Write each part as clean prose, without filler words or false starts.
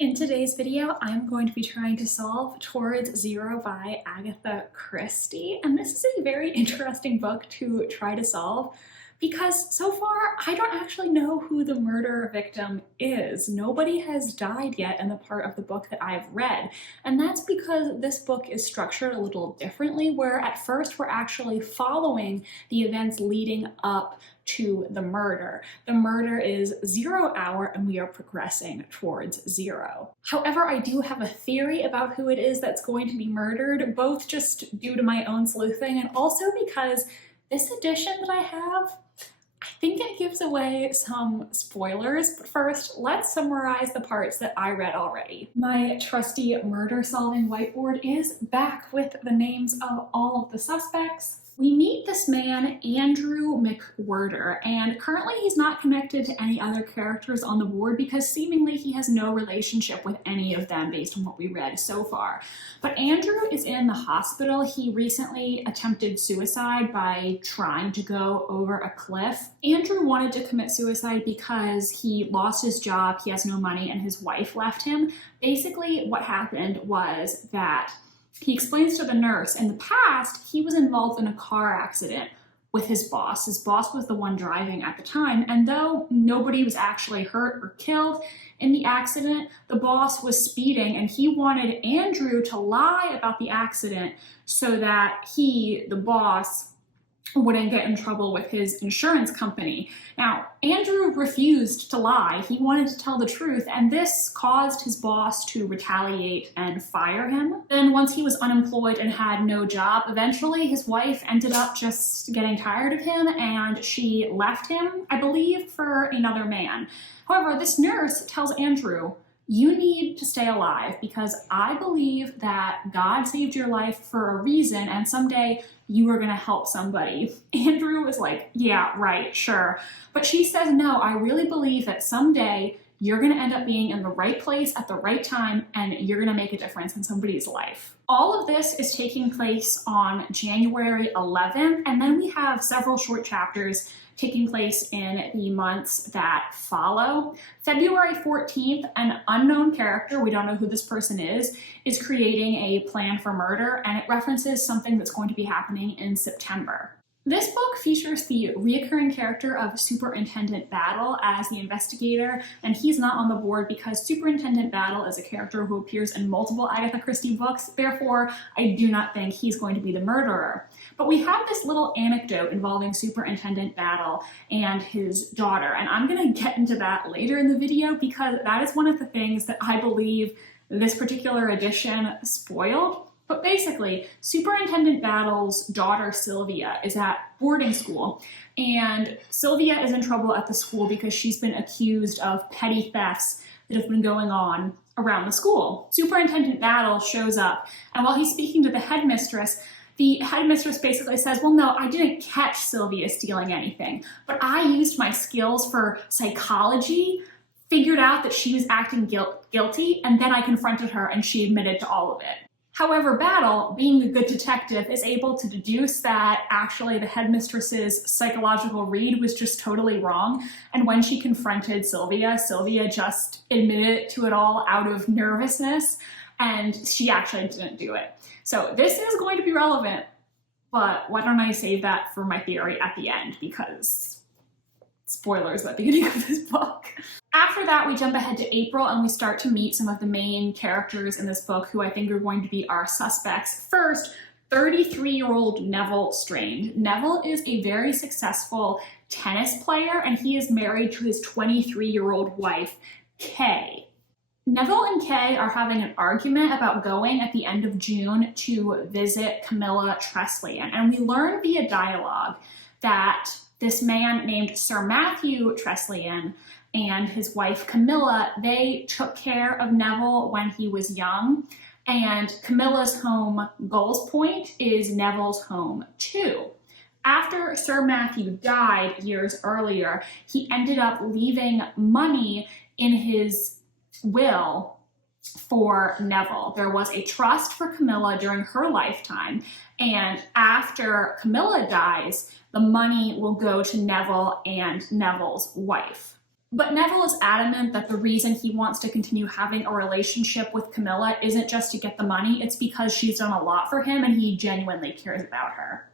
In today's video, I'm going to be trying to solve Towards Zero by Agatha Christie, and this is a very interesting book to try to solve because so far I don't actually know who the murder victim is. Nobody has died yet in the part of the book that I've read, and that's because this book is structured a little differently, where at first we're actually following the events leading up to the murder. The murder is 0 hour and we are progressing towards zero. However, I do have a theory about who it is that's going to be murdered, both just due to my own sleuthing and also because this edition that I have, I think it gives away some spoilers, but first let's summarize the parts that I read already. My trusty murder solving whiteboard is back with the names of all of the suspects. We meet this man, Andrew McWhirter, and currently he's not connected to any other characters on the board because seemingly he has no relationship with any of them based on what we read so far. But Andrew is in the hospital. He recently attempted suicide by trying to go over a cliff. Andrew wanted to commit suicide because he lost his job, he has no money, and his wife left him. Basically, what happened was that he explains to the nurse, in the past, he was involved in a car accident with his boss. His boss was the one driving at the time, and though nobody was actually hurt or killed in the accident, the boss was speeding and he wanted Andrew to lie about the accident so that he, the boss, wouldn't get in trouble with his insurance company. Now, Andrew refused to lie. He wanted to tell the truth, and this caused his boss to retaliate and fire him. Then once he was unemployed and had no job, eventually his wife ended up just getting tired of him and she left him, I believe, for another man. However, this nurse tells Andrew, "You need to stay alive because I believe that God saved your life for a reason and someday you are gonna help somebody." Andrew was like, "Yeah, right, sure." But she says, "No, I really believe that someday you're gonna end up being in the right place at the right time and you're gonna make a difference in somebody's life." All of this is taking place on January 11th, and then we have several short chapters taking place in the months that follow. February 14th, an unknown character, we don't know who this person is creating a plan for murder, and it references something that's going to be happening in September. This book features the reoccurring character of Superintendent Battle as the investigator, and he's not on the board because Superintendent Battle is a character who appears in multiple Agatha Christie books. Therefore, I do not think he's going to be the murderer. But we have this little anecdote involving Superintendent Battle and his daughter, and I'm going to get into that later in the video because that is one of the things that I believe this particular edition spoiled. But basically, Superintendent Battle's daughter, Sylvia, is at boarding school, and Sylvia is in trouble at the school because she's been accused of petty thefts that have been going on around the school. Superintendent Battle shows up, and while he's speaking to the headmistress basically says, "Well, no, I didn't catch Sylvia stealing anything, but I used my skills for psychology, figured out that she was acting guilty, and then I confronted her and she admitted to all of it." However, Battle, being a good detective, is able to deduce that actually the headmistress's psychological read was just totally wrong. And when she confronted Sylvia, Sylvia just admitted to it all out of nervousness, and she actually didn't do it. So this is going to be relevant, but why don't I save that for my theory at the end, because spoilers at the beginning of this book. After that, we jump ahead to April and we start to meet some of the main characters in this book who I think are going to be our suspects. First, 33-year-old Neville Strange. Neville is a very successful tennis player and he is married to his 23-year-old wife, Kay. Neville and Kay are having an argument about going at the end of June to visit Camilla Tressilian, and we learn via dialogue that this man named Sir Matthew Tressilian and his wife Camilla, they took care of Neville when he was young, and Camilla's home, Gulls Point, is Neville's home too. After Sir Matthew died years earlier, he ended up leaving money in his will for Neville. There was a trust for Camilla during her lifetime, and after Camilla dies, the money will go to Neville and Neville's wife. But Neville is adamant that the reason he wants to continue having a relationship with Camilla isn't just to get the money, it's because she's done a lot for him and he genuinely cares about her.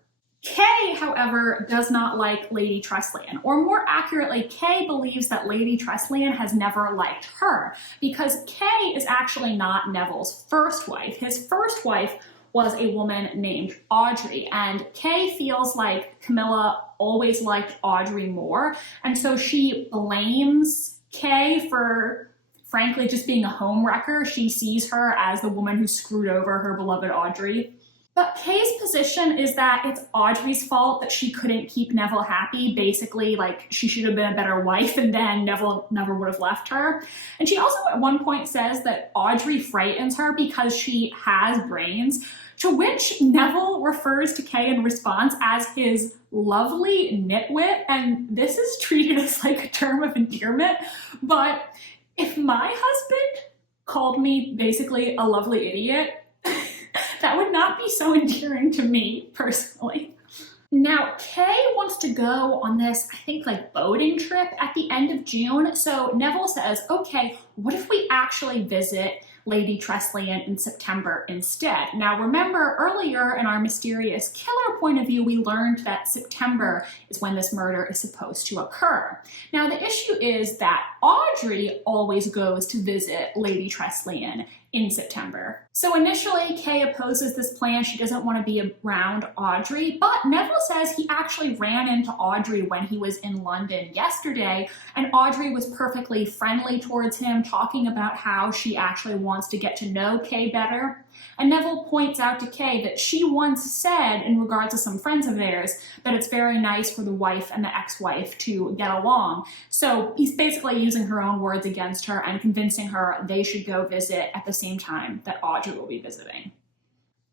Kay, however, does not like Lady Tressilian, or more accurately, Kay believes that Lady Tressilian has never liked her, because Kay is actually not Neville's first wife. His first wife was a woman named Audrey, and Kay feels like Camilla always liked Audrey more, and so she blames Kay for, frankly, just being a homewrecker. She sees her as the woman who screwed over her beloved Audrey. But Kay's position is that it's Audrey's fault that she couldn't keep Neville happy. Basically, like, she should have been a better wife and then Neville never would have left her. And she also at one point says that Audrey frightens her because she has brains, to which Neville refers to Kay in response as his lovely nitwit. And this is treated as like a term of endearment. But if my husband called me basically a lovely idiot, that would not be so endearing to me, personally. Now, Kay wants to go on this, I think, like, boating trip at the end of June, so Neville says, okay, what if we actually visit Lady Tressilian in September instead? Now, remember, earlier in our mysterious killer point of view, we learned that September is when this murder is supposed to occur. Now, the issue is that Audrey always goes to visit Lady Tressilian in September. So initially, Kay opposes this plan. She doesn't want to be around Audrey, but Neville says he actually ran into Audrey when he was in London yesterday, and Audrey was perfectly friendly towards him, talking about how she actually wants to get to know Kay better. And Neville points out to Kay that she once said, in regards to some friends of theirs, that it's very nice for the wife and the ex-wife to get along. So he's basically using her own words against her and convincing her they should go visit at the same time that Audrey will be visiting.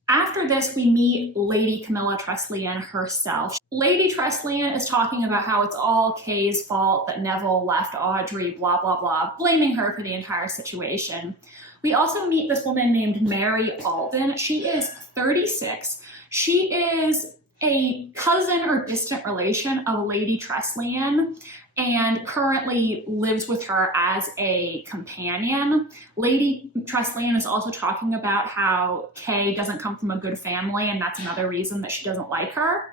After this, we meet Lady Camilla Tressilian herself. Lady Tressilian is talking about how it's all Kay's fault that Neville left Audrey, blah, blah, blah, blaming her for the entire situation. We also meet this woman named Mary Alden. She is 36. She is a cousin or distant relation of Lady Tressilian and currently lives with her as a companion. Lady Tressilian is also talking about how Kay doesn't come from a good family, and that's another reason that she doesn't like her.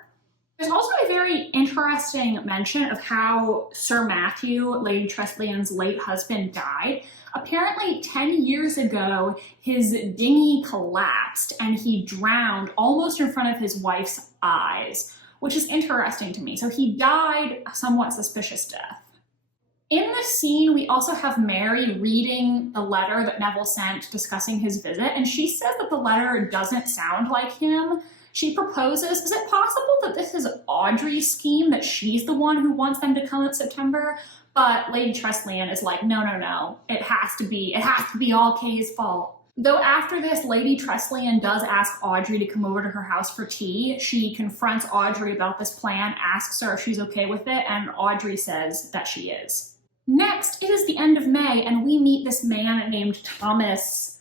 There's also a very interesting mention of how Sir Matthew, Lady Tressilian's late husband, died. Apparently 10 years ago, his dinghy collapsed and he drowned almost in front of his wife's eyes, which is interesting to me. So he died a somewhat suspicious death. In this scene, we also have Mary reading the letter that Neville sent discussing his visit, and she says that the letter doesn't sound like him. She proposes, is it possible that this is Audrey's scheme, that she's the one who wants them to come in September? But Lady Tressilian is like, no, no, no, it has to be all Kay's fault. Though after this, Lady Tressilian does ask Audrey to come over to her house for tea. She confronts Audrey about this plan, asks her if she's okay with it, and Audrey says that she is. Next, it is the end of May, and we meet this man named Thomas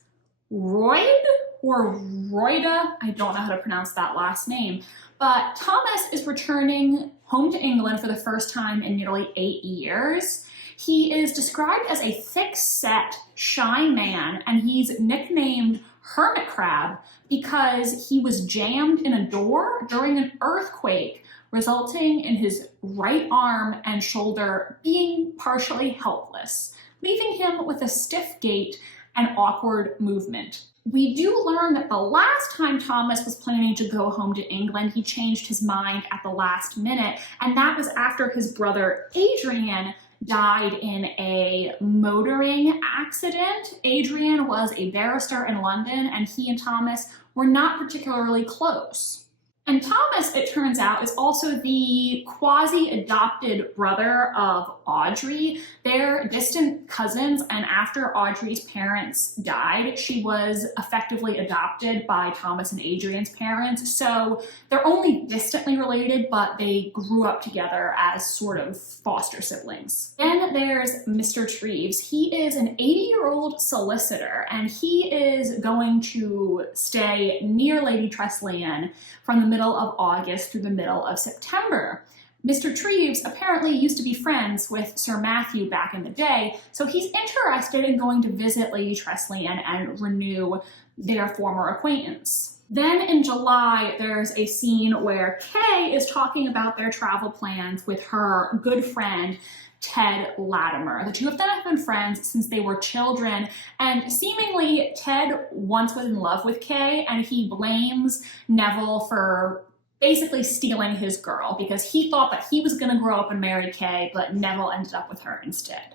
Royd, or Royda, I don't know how to pronounce that last name, but Thomas is returning home to England for the first time in nearly 8 years. He is described as a thick-set, shy man, and he's nicknamed Hermit Crab because he was jammed in a door during an earthquake, resulting in his right arm and shoulder being partially helpless, leaving him with a stiff gait and awkward movement. We do learn that the last time Thomas was planning to go home to England, he changed his mind at the last minute, and that was after his brother Adrian died in a motoring accident. Adrian was a barrister in London, and he and Thomas were not particularly close. And Thomas, it turns out, is also the quasi-adopted brother of Audrey. They're distant cousins, and after Audrey's parents died, she was effectively adopted by Thomas and Adrian's parents. So they're only distantly related, but they grew up together as sort of foster siblings. Then there's Mr. Treves. He is an 80-year-old solicitor, and he is going to stay near Lady Tressilian from the middle of August through the middle of September. Mr. Treves apparently used to be friends with Sir Matthew back in the day, so he's interested in going to visit Lady Tressilian and renew their former acquaintance. Then in July, there's a scene where Kay is talking about their travel plans with her good friend, Ted Latimer. The two of them have been friends since they were children, and seemingly Ted once was in love with Kay, and he blames Neville for basically stealing his girl because he thought that he was going to grow up and marry Kay, but Neville ended up with her instead.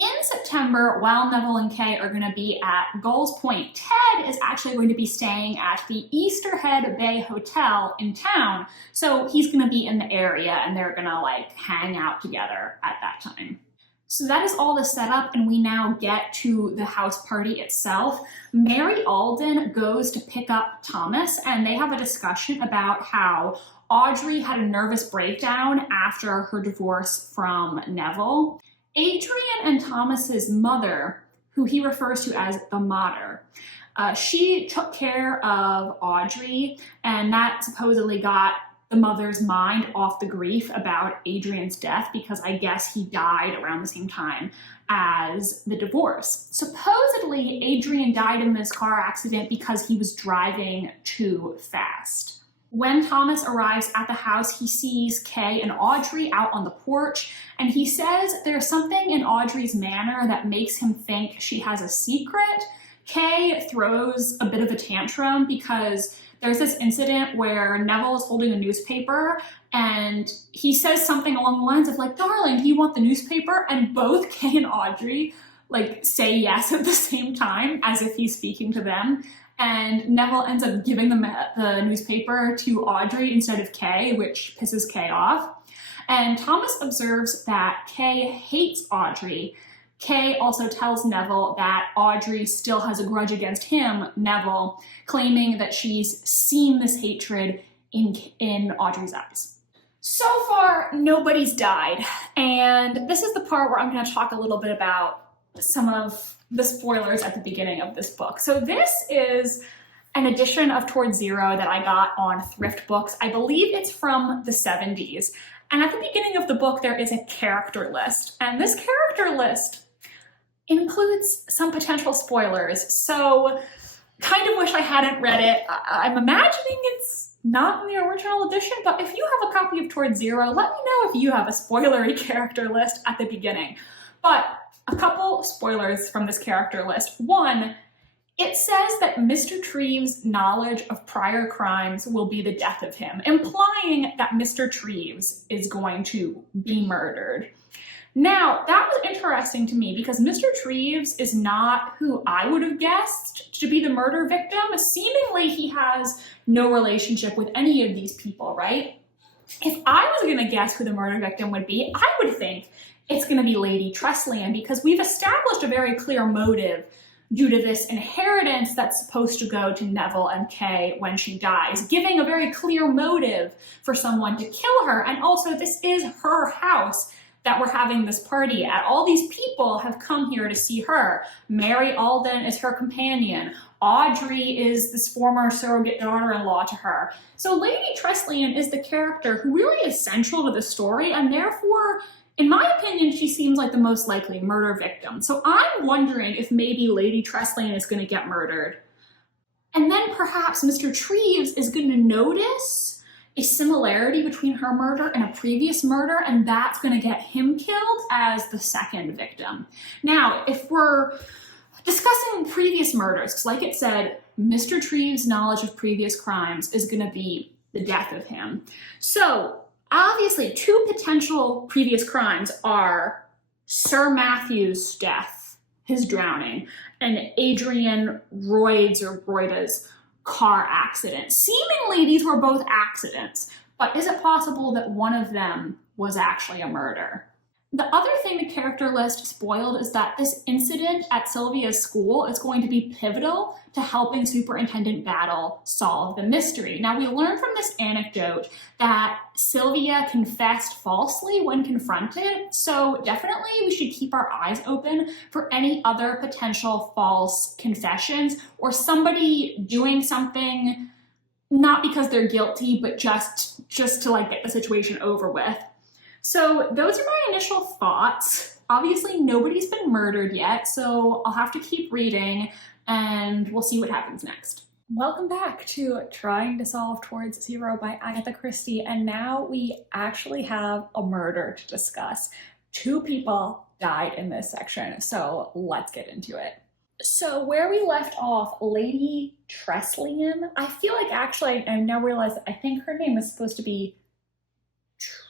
In September, while Neville and Kay are going to be at Gull's Point, Ted is actually going to be staying at the Easterhead Bay Hotel in town, so he's going to be in the area and they're going to like hang out together at that time. So that is all the setup, and we now get to the house party itself. Mary Alden goes to pick up Thomas, and they have a discussion about how Audrey had a nervous breakdown after her divorce from Neville. Adrian and Thomas's mother, who he refers to as the Mater, she took care of Audrey, and that supposedly got the mother's mind off the grief about Adrian's death because I guess he died around the same time as the divorce. Supposedly, Adrian died in this car accident because he was driving too fast. When Thomas arrives at the house, he sees Kay and Audrey out on the porch, and he says there's something in Audrey's manner that makes him think she has a secret. Kay throws a bit of a tantrum because there's this incident where Neville is holding a newspaper and he says something along the lines of like, "Darling, do you want the newspaper?" And both Kay and Audrey like say yes at the same time as if he's speaking to them. And Neville ends up giving the newspaper to Audrey instead of Kay, which pisses Kay off. And Thomas observes that Kay hates Audrey. Kay also tells Neville that Audrey still has a grudge against him, Neville, claiming that she's seen this hatred in Audrey's eyes. So far, nobody's died, and this is the part where I'm going to talk a little bit about some of the spoilers at the beginning of this book. So this is an edition of Towards Zero that I got on Thrift Books. I believe it's from the 70s. And at the beginning of the book, there is a character list. And this character list includes some potential spoilers. So kind of wish I hadn't read it. I'm imagining it's not in the original edition, but if you have a copy of Towards Zero, let me know if you have a spoilery character list at the beginning. But a couple spoilers from this character list. One, it says that Mr. Treves' knowledge of prior crimes will be the death of him, implying that Mr. Treves is going to be murdered. Now, that was interesting to me because Mr. Treves is not who I would have guessed to be the murder victim. Seemingly, he has no relationship with any of these people, right? If I was going to guess who the murder victim would be, I would think it's going to be Lady Tressilian because we've established a very clear motive due to this inheritance that's supposed to go to Neville and Kay when she dies, giving a very clear motive for someone to kill her. And also, this is her house that we're having this party at. All these people have come here to see her. Mary Alden is her companion. Audrey is this former surrogate daughter-in-law to her. So Lady Tressilian is the character who really is central to the story, and therefore, in my opinion, she seems like the most likely murder victim. So I'm wondering if maybe Lady Tressilian is going to get murdered. And then perhaps Mr. Treves is going to notice a similarity between her murder and a previous murder, and that's going to get him killed as the second victim. Now, if we're discussing previous murders, because like it said, Mr. Treves' knowledge of previous crimes is going to be the death of him. So obviously, two potential previous crimes are Sir Matthew's death, his drowning, and Adrian Roida's car accident. Seemingly, these were both accidents, but is it possible that one of them was actually a murder? The other thing the character list spoiled is that this incident at Sylvia's school is going to be pivotal to helping Superintendent Battle solve the mystery. Now, we learned from this anecdote that Sylvia confessed falsely when confronted, so definitely we should keep our eyes open for any other potential false confessions or somebody doing something not because they're guilty, but just to like get the situation over with. So those are my initial thoughts. Obviously, nobody's been murdered yet, so I'll have to keep reading and we'll see what happens next. Welcome back to Trying to Solve Towards Zero by Agatha Christie, and now we actually have a murder to discuss. 2 people died in this section, so let's get into it. So where we left off, Lady Tressilian, I feel like actually I now realize that I think her name was supposed to be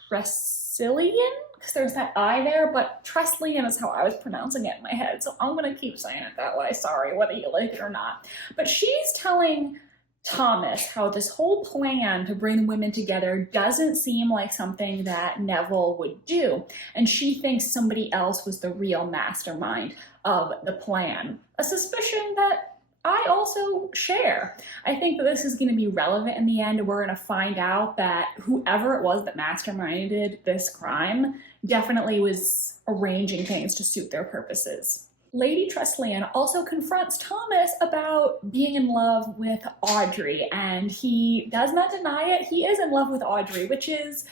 Tressilian, because there's that I there, but Tressilian is how I was pronouncing it in my head, so I'm gonna keep saying it that way, sorry, whether you like it or not. But she's telling Thomas how this whole plan to bring the women together doesn't seem like something that Neville would do, and she thinks somebody else was the real mastermind of the plan. A suspicion that I also share. I think that this is going to be relevant in the end, and we're going to find out that whoever it was that masterminded this crime definitely was arranging things to suit their purposes. Lady Tressilian also confronts Thomas about being in love with Audrey, and he does not deny it. He is in love with Audrey, which is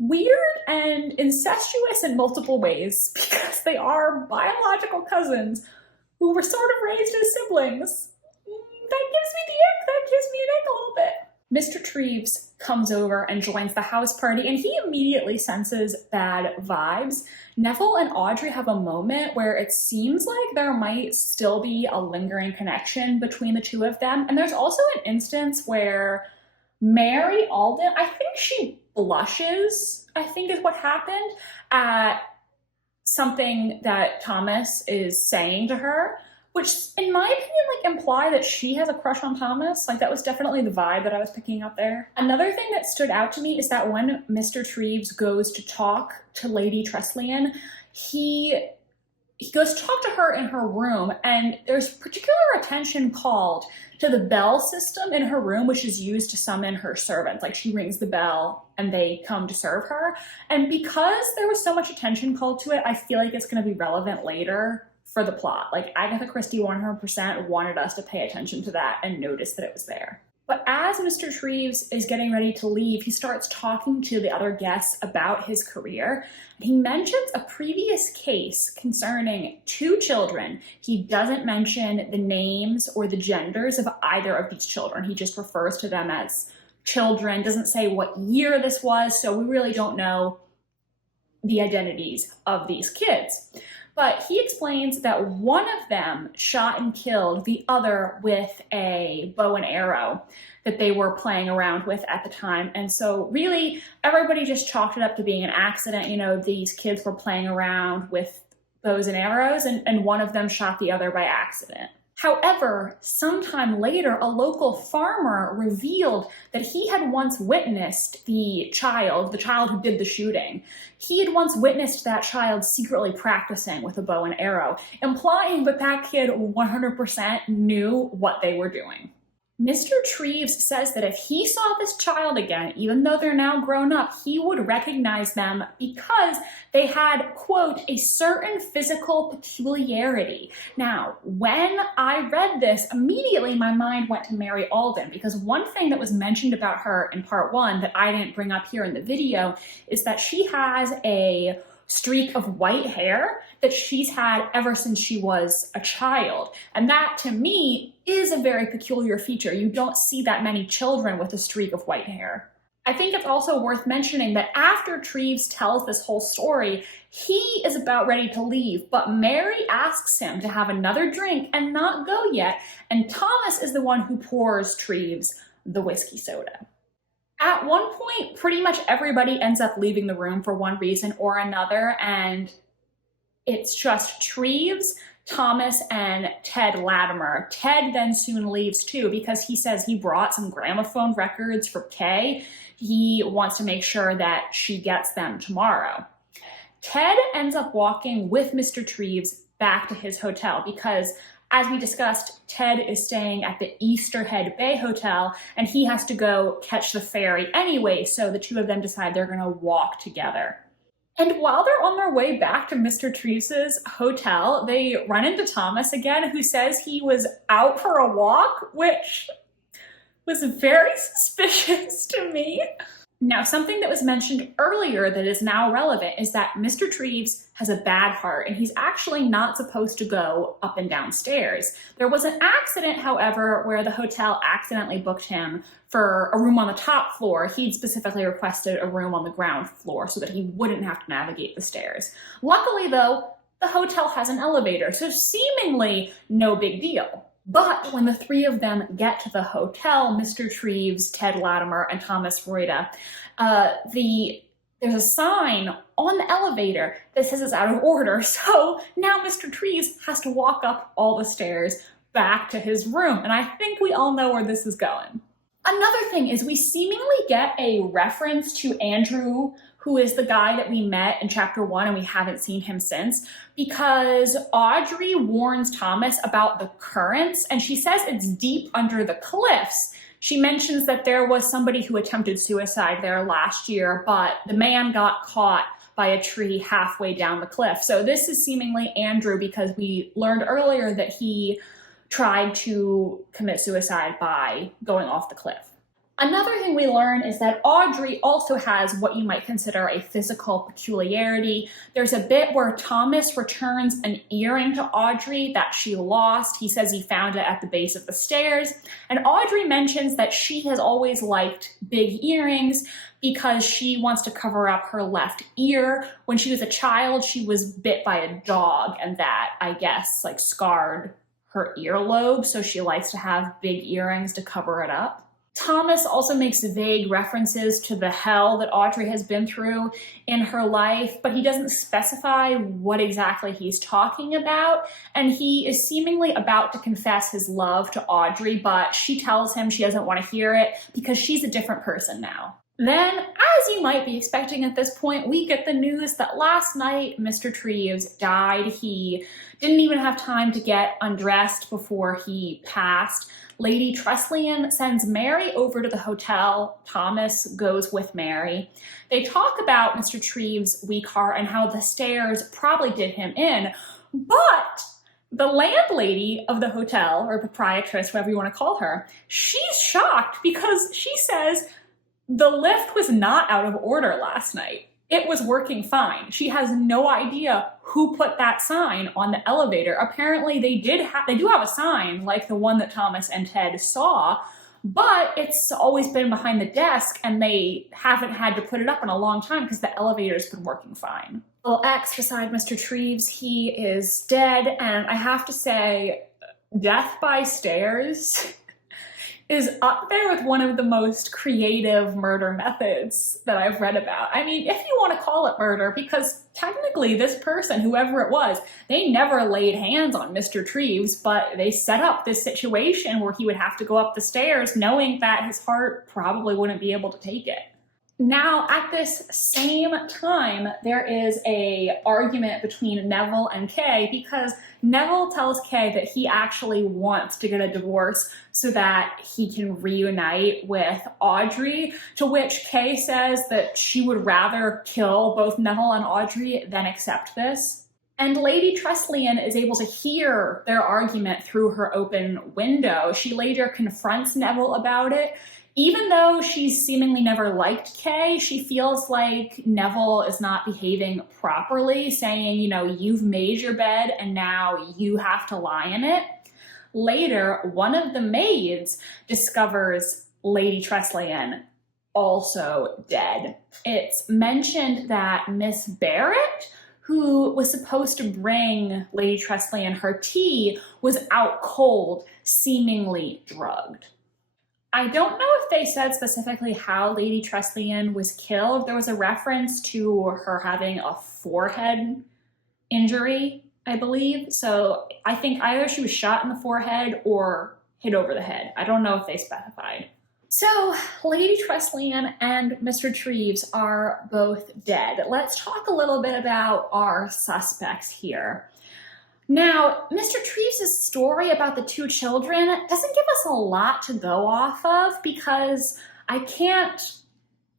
weird and incestuous in multiple ways because they are biological cousins who were sort of raised as siblings. That gives me the ick, that gives me an ick a little bit. Mr. Treves comes over and joins the house party, and he immediately senses bad vibes. Neville and Audrey have a moment where it seems like there might still be a lingering connection between the 2 of them, and there's also an instance where Mary Alden, I think she blushes, I think is what happened, at something that Thomas is saying to her, which in my opinion like imply that she has a crush on Thomas. Like that was definitely the vibe that I was picking up there. Another thing that stood out to me is that when Mr. Treves goes to talk to Lady Tressilian, he goes to talk to her in her room, and there's particular attention called to the bell system in her room, which is used to summon her servants. Like she rings the bell and they come to serve her. And because there was so much attention called to it, I feel like it's going to be relevant later for the plot. Like Agatha Christie 100% wanted us to pay attention to that and notice that it was there. But as Mr. Treves is getting ready to leave, he starts talking to the other guests about his career. He mentions a previous case concerning 2 children. He doesn't mention the names or the genders of either of these children. He just refers to them as children, doesn't say what year this was, so we really don't know the identities of these kids. But he explains that one of them shot and killed the other with a bow and arrow that they were playing around with at the time. And so really everybody just chalked it up to being an accident. You know, these kids were playing around with bows and arrows, and one of them shot the other by accident. However, sometime later, a local farmer revealed that he had once witnessed the child who did the shooting. He had once witnessed that child secretly practicing with a bow and arrow, implying that that kid 100% knew what they were doing. Mr. Treves says that if he saw this child again, even though they're now grown up, he would recognize them because they had, quote, a certain physical peculiarity. Now, when I read this, immediately my mind went to Mary Alden, because one thing that was mentioned about her in part 1 that I didn't bring up here in the video is that she has a streak of white hair that she's had ever since she was a child. And that, to me, is a very peculiar feature. You don't see that many children with a streak of white hair. I think it's also worth mentioning that after Treves tells this whole story, he is about ready to leave, but Mary asks him to have another drink and not go yet, and Thomas is the one who pours Treves the whiskey soda. At one point, pretty much everybody ends up leaving the room for one reason or another, and it's just Treves, Thomas, and Ted Latimer. Ted then soon leaves too because he says he brought some gramophone records for Kay. He wants to make sure that she gets them tomorrow. Ted ends up walking with Mr. Treves back to his hotel because, as we discussed, Ted is staying at the Easterhead Bay Hotel, and he has to go catch the ferry anyway, so the 2 of them decide they're going to walk together. And while they're on their way back to Mr. Treves' hotel, they run into Thomas again, who says he was out for a walk, which was very suspicious to me. Now, something that was mentioned earlier that is now relevant is that Mr. Treves has a bad heart and he's actually not supposed to go up and down stairs. There was an accident, however, where the hotel accidentally booked him for a room on the top floor. He'd specifically requested a room on the ground floor so that he wouldn't have to navigate the stairs. Luckily, though, the hotel has an elevator, so seemingly no big deal. But when the three of them get to the hotel, Mr. Treves, Ted Latimer, and Thomas Reuter, there's a sign on the elevator that says it's out of order. So now Mr. Treves has to walk up all the stairs back to his room. And I think we all know where this is going. Another thing is we seemingly get a reference to Andrew, who is the guy that we met in chapter 1 and we haven't seen him since, because Audrey warns Thomas about the currents and she says it's deep under the cliffs. She mentions that there was somebody who attempted suicide there last year, but the man got caught by a tree halfway down the cliff. So this is seemingly Andrew because we learned earlier that he tried to commit suicide by going off the cliff. Another thing we learn is that Audrey also has what you might consider a physical peculiarity. There's a bit where Thomas returns an earring to Audrey that she lost. He says he found it at the base of the stairs. And Audrey mentions that she has always liked big earrings because she wants to cover up her left ear. When she was a child, she was bit by a dog, and that, I guess, like scarred her earlobe. So she likes to have big earrings to cover it up. Thomas also makes vague references to the hell that Audrey has been through in her life, but he doesn't specify what exactly he's talking about. And he is seemingly about to confess his love to Audrey, but she tells him she doesn't want to hear it because she's a different person now. Then, as you might be expecting at this point, we get the news that last night Mr. Treves died. He didn't even have time to get undressed before he passed. Lady Tressilian sends Mary over to the hotel. Thomas goes with Mary. They talk about Mr. Treves' weak heart and how the stairs probably did him in, but the landlady of the hotel, or proprietress, whatever you want to call her, she's shocked because she says the lift was not out of order last night. It was working fine. She has no idea who put that sign on the elevator. Apparently they do have a sign like the one that Thomas and Ted saw, but it's always been behind the desk and they haven't had to put it up in a long time because the elevator's been working fine. Well, X beside Mr. Treves, he is dead, and I have to say, death by stairs is up there with one of the most creative murder methods that I've read about. I mean, if you want to call it murder, because technically this person, whoever it was, they never laid hands on Mr. Treves, but they set up this situation where he would have to go up the stairs knowing that his heart probably wouldn't be able to take it. Now, at this same time, there is an argument between Neville and Kay because Neville tells Kay that he actually wants to get a divorce so that he can reunite with Audrey, to which Kay says that she would rather kill both Neville and Audrey than accept this. And Lady Tressilian is able to hear their argument through her open window. She later confronts Neville about it. Even though she's seemingly never liked Kay, she feels like Neville is not behaving properly, saying, you know, you've made your bed and now you have to lie in it. Later, one of the maids discovers Lady Tressilian also dead. It's mentioned that Miss Barrett, who was supposed to bring Lady Tressilian her tea, was out cold, seemingly drugged. I don't know if they said specifically how Lady Tressilian was killed. There was a reference to her having a forehead injury, I believe. So I think either she was shot in the forehead or hit over the head. I don't know if they specified. So Lady Tressilian and Mr. Treves are both dead. Let's talk a little bit about our suspects here. Now, Mr. Treves' story about the two children doesn't give us a lot to go off of because I can't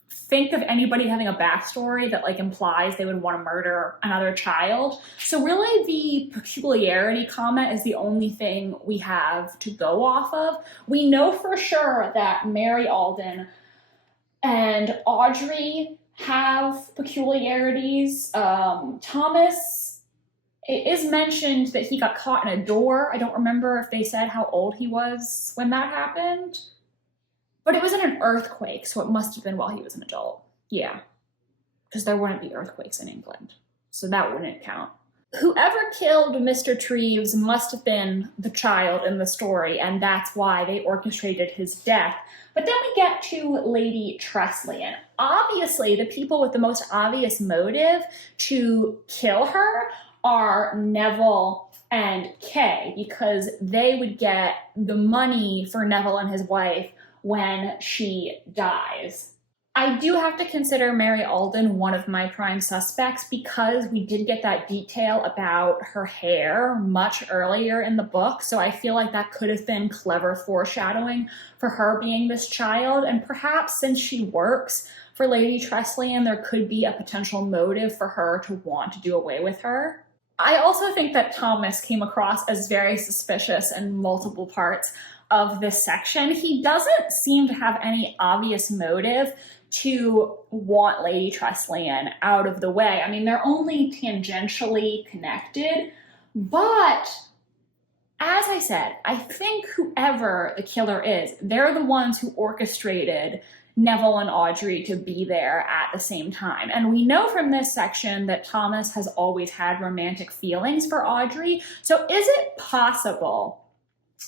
think of anybody having a backstory that like implies they would want to murder another child. So really the peculiarity comment is the only thing we have to go off of. We know for sure that Mary Alden and Audrey have peculiarities. Thomas, it is mentioned that he got caught in a door. I don't remember if they said how old he was when that happened, but it was in an earthquake, so it must have been while he was an adult. Yeah, because there wouldn't be earthquakes in England, so that wouldn't count. Whoever killed Mr. Treves must have been the child in the story, and that's why they orchestrated his death. But then we get to Lady Tressilian. Obviously, the people with the most obvious motive to kill her are Neville and Kay, because they would get the money for Neville and his wife when she dies. I do have to consider Mary Alden one of my prime suspects because we did get that detail about her hair much earlier in the book, so I feel like that could have been clever foreshadowing for her being this child, and perhaps since she works for Lady Tressilian, there could be a potential motive for her to want to do away with her. I also think that Thomas came across as very suspicious in multiple parts of this section. He doesn't seem to have any obvious motive to want Lady Tressilian out of the way. I mean, they're only tangentially connected, but as I said, I think whoever the killer is, they're the ones who orchestrated Neville and Audrey to be there at the same time. And we know from this section that Thomas has always had romantic feelings for Audrey. So is it possible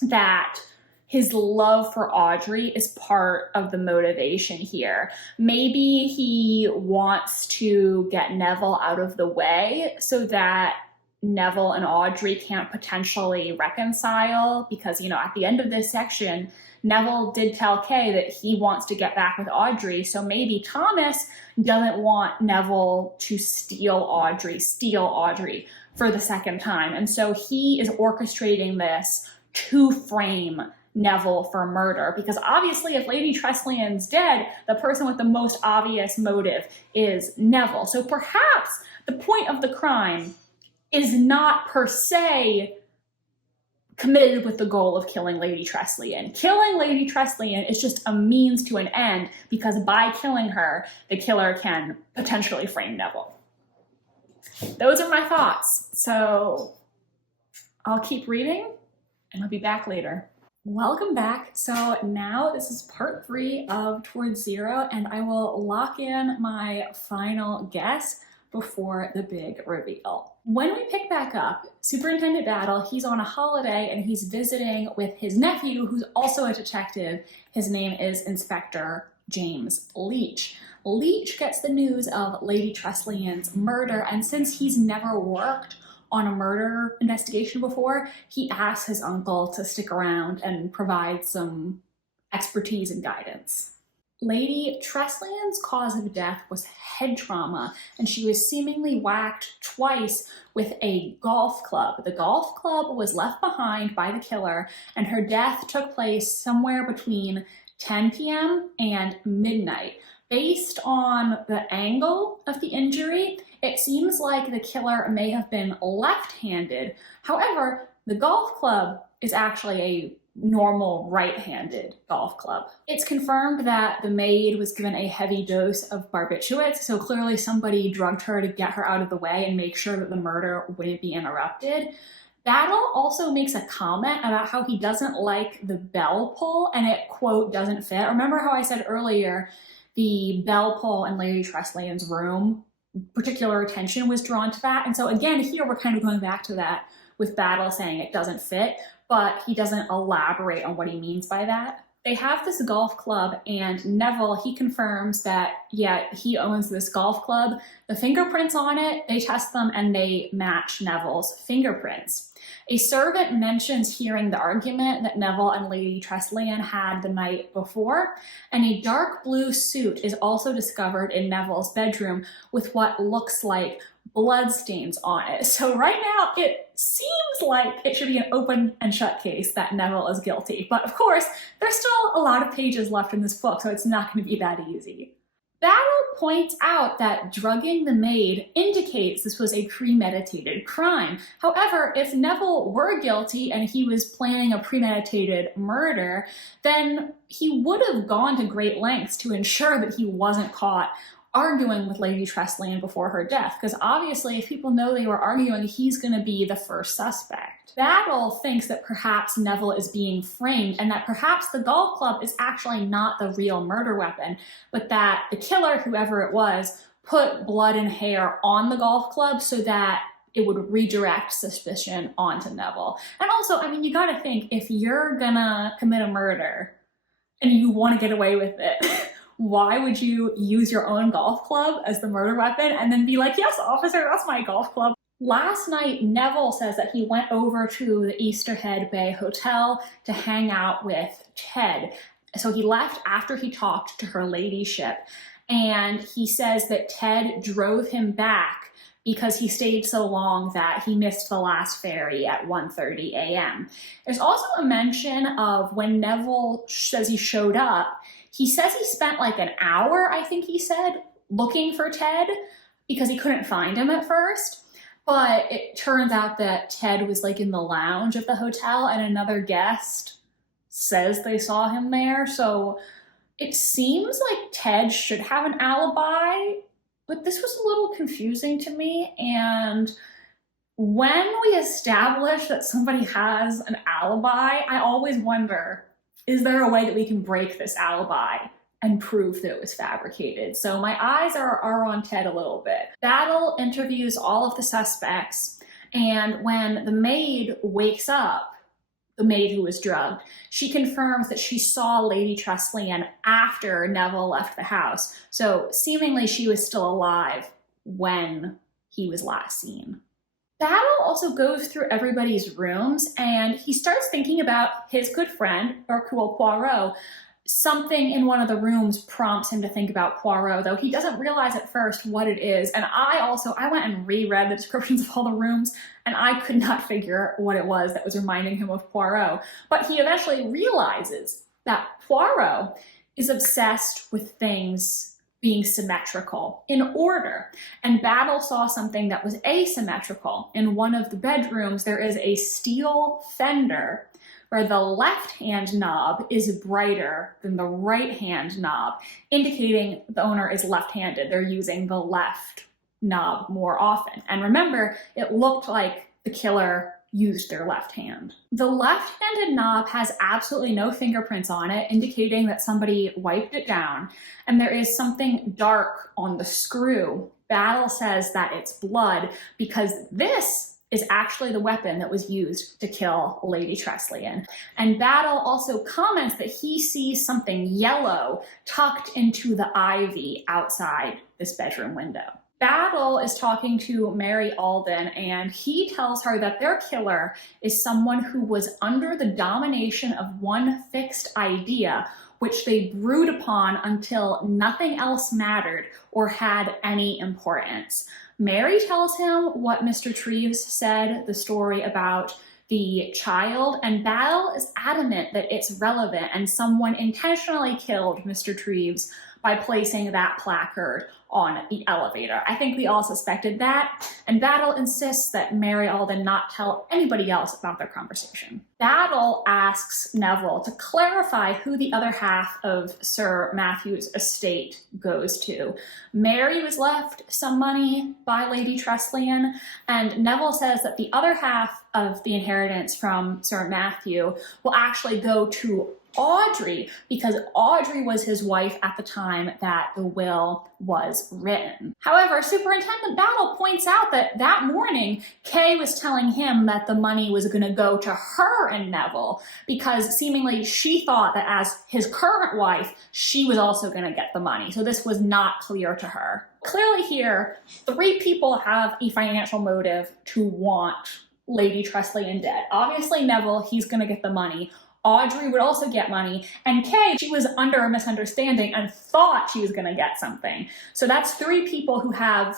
that his love for Audrey is part of the motivation here? Maybe he wants to get Neville out of the way so that Neville and Audrey can't potentially reconcile, because, you know, at the end of this section, Neville did tell Kay that he wants to get back with Audrey, so maybe Thomas doesn't want Neville to steal Audrey for the second time, and so he is orchestrating this to frame Neville for murder, because obviously if Lady Tressilian's dead, the person with the most obvious motive is Neville. So perhaps the point of the crime is not per se committed with the goal of killing Lady Tressilian. Killing Lady Tressilian is just a means to an end, because by killing her, the killer can potentially frame Neville. Those are my thoughts. So I'll keep reading and I'll be back later. Welcome back. So now this is part 3 of Towards Zero, and I will lock in my final guess before the big reveal. When we pick back up, Superintendent Battle, he's on a holiday and he's visiting with his nephew, who's also a detective. His name is Inspector James Leach. Leach gets the news of Lady Tressilian's murder, and since he's never worked on a murder investigation before, he asks his uncle to stick around and provide some expertise and guidance. Lady Tressilian's cause of death was head trauma, and she was seemingly whacked twice with a golf club. The golf club was left behind by the killer, and her death took place somewhere between 10 p.m. and midnight. Based on the angle of the injury, it seems like the killer may have been left-handed. However, the golf club is actually a normal right-handed golf club. It's confirmed that the maid was given a heavy dose of barbiturates, so clearly somebody drugged her to get her out of the way and make sure that the murder wouldn't be interrupted. Battle also makes a comment about how he doesn't like the bell pull, and it, quote, doesn't fit. Remember how I said earlier the bell pull in Lady Tressilian's room, particular attention was drawn to that, and so again here we're kind of going back to that with Battle saying it doesn't fit, but he doesn't elaborate on what he means by that. They have this golf club, and Neville, he confirms that, yeah, he owns this golf club. The fingerprints on it, they test them and they match Neville's fingerprints. A servant mentions hearing the argument that Neville and Lady Tressilian had the night before, and a dark blue suit is also discovered in Neville's bedroom with what looks like bloodstains on it. So right now it seems like it should be an open and shut case that Neville is guilty. But of course, there's still a lot of pages left in this book, so it's not going to be that easy. Battle points out that drugging the maid indicates this was a premeditated crime. However, if Neville were guilty and he was planning a premeditated murder, then he would have gone to great lengths to ensure that he wasn't caught arguing with Lady Tressilian before her death, because obviously if people know they were arguing, he's going to be the first suspect. Battle thinks that perhaps Neville is being framed and that perhaps the golf club is actually not the real murder weapon, but that the killer, whoever it was, put blood and hair on the golf club so that it would redirect suspicion onto Neville. And also, I mean, you gotta think, if you're gonna commit a murder and you want to get away with it, why would you use your own golf club as the murder weapon and then be like, yes, officer, that's my golf club? Last night, Neville says that he went over to the Easterhead Bay Hotel to hang out with Ted. So he left after he talked to her ladyship. And he says that Ted drove him back because he stayed so long that he missed the last ferry at 1:30 a.m. There's also a mention of when Neville says he showed up, he says he spent like an hour, I think he said, looking for Ted because he couldn't find him at first. But it turns out that Ted was like in the lounge of the hotel and another guest says they saw him there. So it seems like Ted should have an alibi, but this was a little confusing to me. And when we establish that somebody has an alibi, I always wonder, is there a way that we can break this alibi and prove that it was fabricated? So my eyes are on Ted a little bit. Battle interviews all of the suspects, and when the maid wakes up, the maid who was drugged, she confirms that she saw Lady Tressilian after Neville left the house. So seemingly she was still alive when he was last seen. Battle also goes through everybody's rooms and he starts thinking about his good friend, Hercule Poirot. Something in one of the rooms prompts him to think about Poirot, though he doesn't realize at first what it is. And I went and reread the descriptions of all the rooms and I could not figure what it was that was reminding him of Poirot. But he eventually realizes that Poirot is obsessed with things being symmetrical, in order. And Battle saw something that was asymmetrical. In one of the bedrooms, there is a steel fender where the left-hand knob is brighter than the right-hand knob, indicating the owner is left-handed. They're using the left knob more often. And remember, it looked like the killer used their left hand. The left-handed knob has absolutely no fingerprints on it, indicating that somebody wiped it down, and there is something dark on the screw. Battle says that it's blood because this is actually the weapon that was used to kill Lady Tressilian. And Battle also comments that he sees something yellow tucked into the ivy outside this bedroom window. Battle is talking to Mary Alden, and he tells her that their killer is someone who was under the domination of one fixed idea, which they brood upon until nothing else mattered or had any importance. Mary tells him what Mr. Treves said, the story about the child, and Battle is adamant that it's relevant and someone intentionally killed Mr. Treves by placing that placard on the elevator. I think we all suspected that, and Battle insists that Mary Alden not tell anybody else about their conversation. Battle asks Neville to clarify who the other half of Sir Matthew's estate goes to. Mary was left some money by Lady Tressilian, and Neville says that the other half of the inheritance from Sir Matthew will actually go to Audrey, because Audrey was his wife at the time that the will was written. However, Superintendent Battle points out that that morning, Kay was telling him that the money was going to go to her and Neville, because seemingly she thought that as his current wife, she was also going to get the money. So this was not clear to her. Clearly here, three people have a financial motive to want Lady Tressilian dead. Obviously Neville, he's going to get the money. Audrey would also get money, and Kay, she was under a misunderstanding and thought she was going to get something. So that's three people who have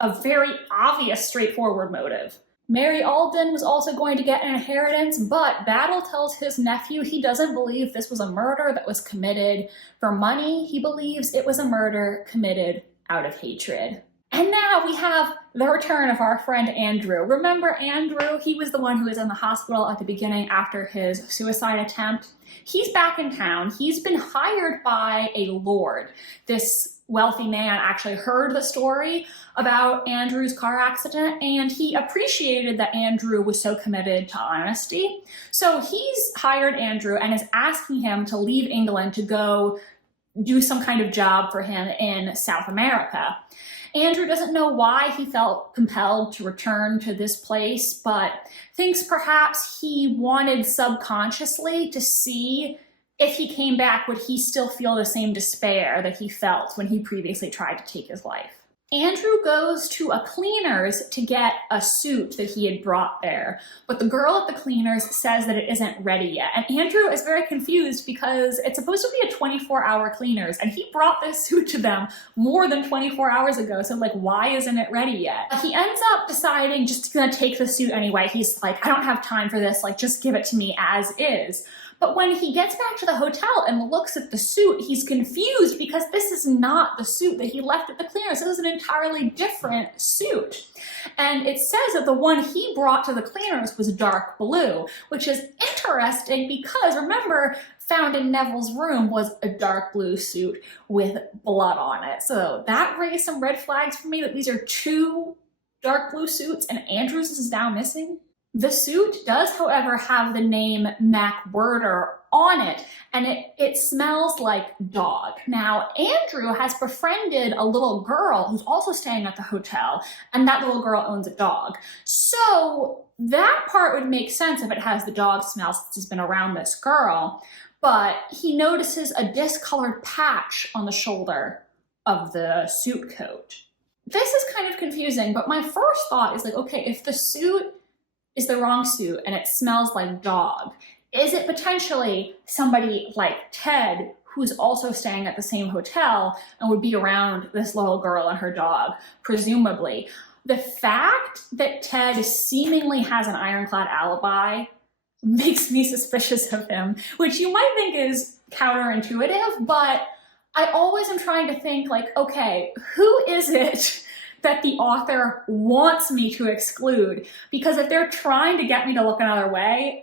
a very obvious, straightforward motive. Mary Alden was also going to get an inheritance, but Battle tells his nephew he doesn't believe this was a murder that was committed for money. He believes it was a murder committed out of hatred. And now we have the return of our friend Andrew. Remember Andrew? He was the one who was in the hospital at the beginning after his suicide attempt. He's back in town. He's been hired by a lord. This wealthy man actually heard the story about Andrew's car accident, and he appreciated that Andrew was so committed to honesty. So he's hired Andrew and is asking him to leave England to go do some kind of job for him in South America. Andrew doesn't know why he felt compelled to return to this place, but thinks perhaps he wanted subconsciously to see if he came back, would he still feel the same despair that he felt when he previously tried to take his life. Andrew goes to a cleaner's to get a suit that he had brought there, but the girl at the cleaner's says that it isn't ready yet. And Andrew is very confused because it's supposed to be a 24-hour cleaner's, and he brought this suit to them more than 24 hours ago, so like, why isn't it ready yet? He ends up deciding just gonna take the suit anyway. He's like, I don't have time for this, like, just give it to me as is. But when he gets back to the hotel and looks at the suit, he's confused because this is not the suit that he left at the cleaner's. This is an entirely different suit. And it says that the one he brought to the cleaner's was dark blue, which is interesting because, remember, found in Neville's room was a dark blue suit with blood on it. So that raised some red flags for me that these are two dark blue suits and Andrew's is now missing. The suit does, however, have the name MacWhirter on it, and it smells like dog. Now, Andrew has befriended a little girl who's also staying at the hotel, and that little girl owns a dog. So that part would make sense if it has the dog smell since he's been around this girl, but he notices a discolored patch on the shoulder of the suit coat. This is kind of confusing, but my first thought is like, okay, if the suit is the wrong suit and it smells like dog, is it potentially somebody like Ted who's also staying at the same hotel and would be around this little girl and her dog, presumably? The fact that Ted seemingly has an ironclad alibi makes me suspicious of him, which you might think is counterintuitive, but I always am trying to think like, okay, who is it that the author wants me to exclude? Because if they're trying to get me to look another way,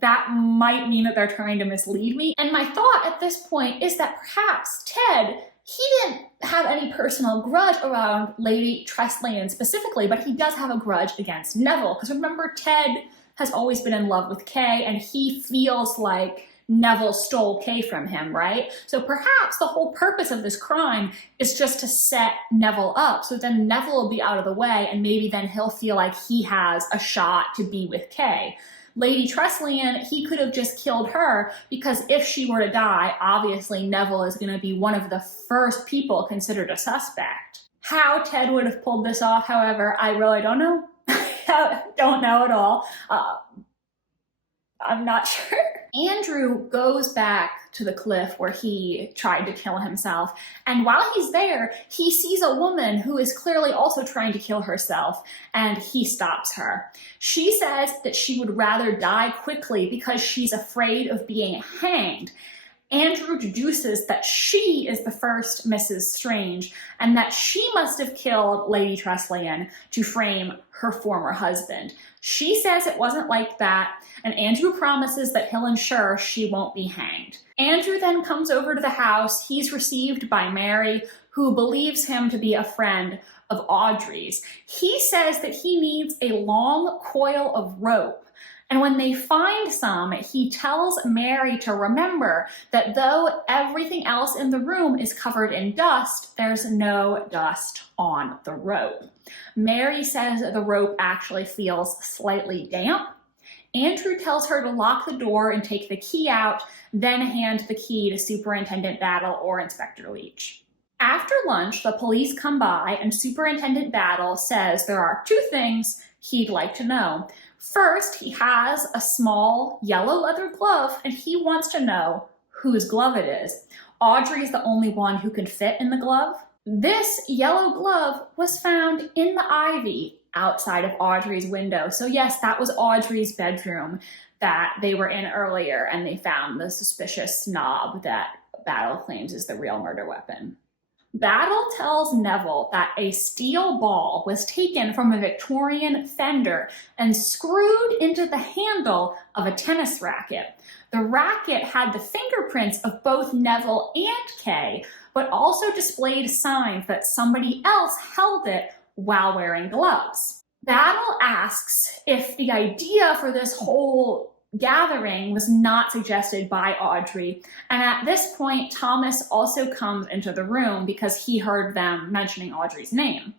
that might mean that they're trying to mislead me. And my thought at this point is that perhaps Ted, he didn't have any personal grudge around Lady Tressilian specifically, but he does have a grudge against Neville. Because remember, Ted has always been in love with Kay, and he feels like Neville stole Kay from him, right? So perhaps the whole purpose of this crime is just to set Neville up, so then Neville will be out of the way, and maybe then he'll feel like he has a shot to be with Kay. Lady Tressilian, he could have just killed her, because if she were to die, obviously Neville is going to be one of the first people considered a suspect. How Ted would have pulled this off, however, I really don't know. I don't know at all. I'm not sure. Andrew goes back to the cliff where he tried to kill himself, and while he's there, he sees a woman who is clearly also trying to kill herself, and he stops her. She says that she would rather die quickly because she's afraid of being hanged. Andrew deduces that she is the first Mrs. Strange, and that she must have killed Lady Tressilian to frame her former husband. She says it wasn't like that, and Andrew promises that he'll ensure she won't be hanged. Andrew then comes over to the house. He's received by Mary, who believes him to be a friend of Audrey's. He says that he needs a long coil of rope, and when they find some, he tells Mary to remember that though everything else in the room is covered in dust, there's no dust on the rope. Mary says the rope actually feels slightly damp. Andrew tells her to lock the door and take the key out, then hand the key to Superintendent Battle or Inspector Leach. After lunch, the police come by and Superintendent Battle says there are two things he'd like to know. First, he has a small yellow leather glove and he wants to know whose glove it is. Audrey's the only one who can fit in the glove. This yellow glove was found in the ivy outside of Audrey's window. So yes, that was Audrey's bedroom that they were in earlier, and they found the suspicious knob that Battle claims is the real murder weapon. Battle tells Neville that a steel ball was taken from a Victorian fender and screwed into the handle of a tennis racket. The racket had the fingerprints of both Neville and Kay, but also displayed signs that somebody else held it while wearing gloves. Battle asks if the idea for this whole gathering was not suggested by Audrey, and at this point Thomas also comes into the room because he heard them mentioning Audrey's name.